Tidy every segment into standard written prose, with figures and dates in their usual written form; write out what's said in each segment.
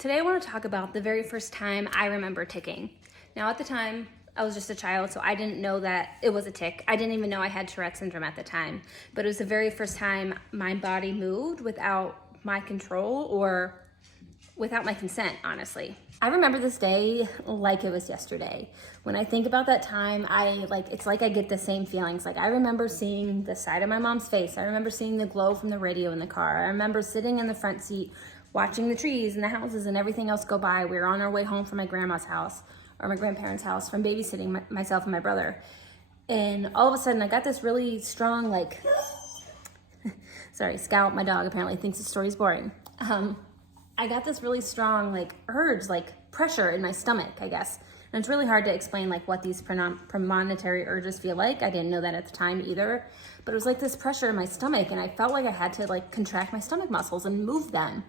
Today I want to talk about the very first time I remember ticking. Now at the time, I was just a child, so I didn't know that it was a tic. I didn't even know I had Tourette syndrome at the time. But it was the very first time my body moved without my control or without my consent, honestly. I remember this day like it was yesterday. When I think about that time, it's like I get the same feelings. Like I remember seeing the side of my mom's face. I remember seeing the glow from the radio in the car. I remember sitting in the front seat, watching the trees and the houses and everything else go by. We were on our way home from my grandma's house or my grandparents' house from babysitting myself and my brother. And all of a sudden I got this really strong, sorry, Scout, my dog, apparently thinks the story's boring. I got this really strong urge, pressure in my stomach, I guess. And it's really hard to explain what these premonitory urges feel like. I didn't know that at the time either. But it was like this pressure in my stomach, and I felt like I had to contract my stomach muscles and move them.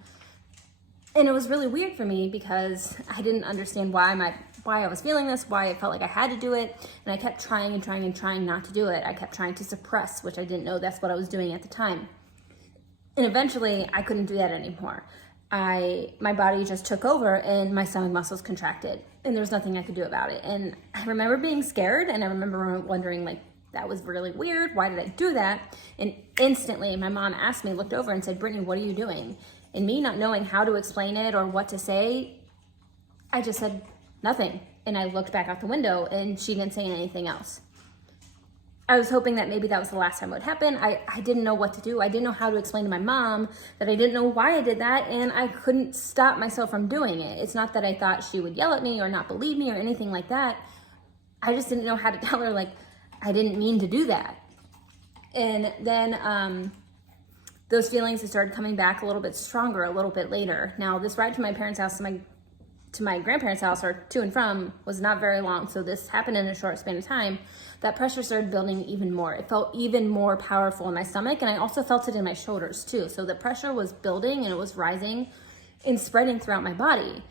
And it was really weird for me because I didn't understand why I was feeling this, why I felt like I had to do it. And I kept trying and trying and trying not to do it. I kept trying to suppress, which I didn't know that's what I was doing at the time. And eventually I couldn't do that anymore. My body just took over and my stomach muscles contracted and there was nothing I could do about it. And I remember being scared, and I remember wondering that was really weird. Why did I do that? And instantly my mom asked me, looked over and said, "Brittany, what are you doing?" And me not knowing how to explain it or what to say, I just said nothing. And I looked back out the window and she didn't say anything else. I was hoping that maybe that was the last time it would happen. I didn't know what to do. I didn't know how to explain to my mom that I didn't know why I did that, and I couldn't stop myself from doing it. It's not that I thought she would yell at me or not believe me or anything like that. I just didn't know how to tell her I didn't mean to do that. And then those feelings started coming back a little bit stronger a little bit later. Now this ride to my parents' house to my grandparents' house, or to and from, was not very long, so this happened in a short span of time. That pressure started building even more. It felt even more powerful in my stomach, and I also felt it in my shoulders too. So the pressure was building and it was rising and spreading throughout my body.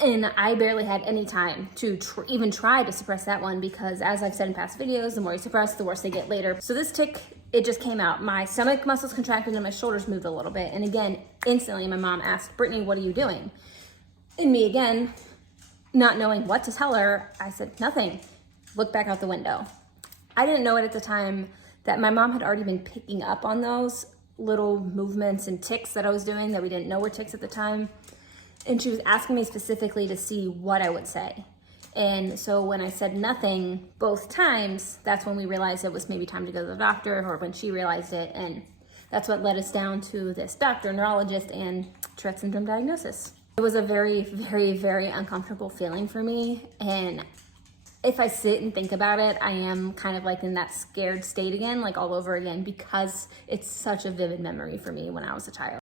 And I barely had any time to even try to suppress that one, because as I've said in past videos, the more you suppress, the worse they get later. So this tic, it just came out. My stomach muscles contracted and my shoulders moved a little bit. And again, instantly my mom asked, "Brittany, what are you doing?" And me again, not knowing what to tell her, I said nothing. Looked back out the window. I didn't know it at the time that my mom had already been picking up on those little movements and tics that I was doing that we didn't know were tics at the time. And she was asking me specifically to see what I would say. And so when I said nothing both times, that's when we realized it was maybe time to go to the doctor, or when she realized it. And that's what led us down to this doctor, neurologist, and Tourette syndrome diagnosis. It was a very, very, very uncomfortable feeling for me. And if I sit and think about it, I am kind of in that scared state again, all over again, because it's such a vivid memory for me when I was a child.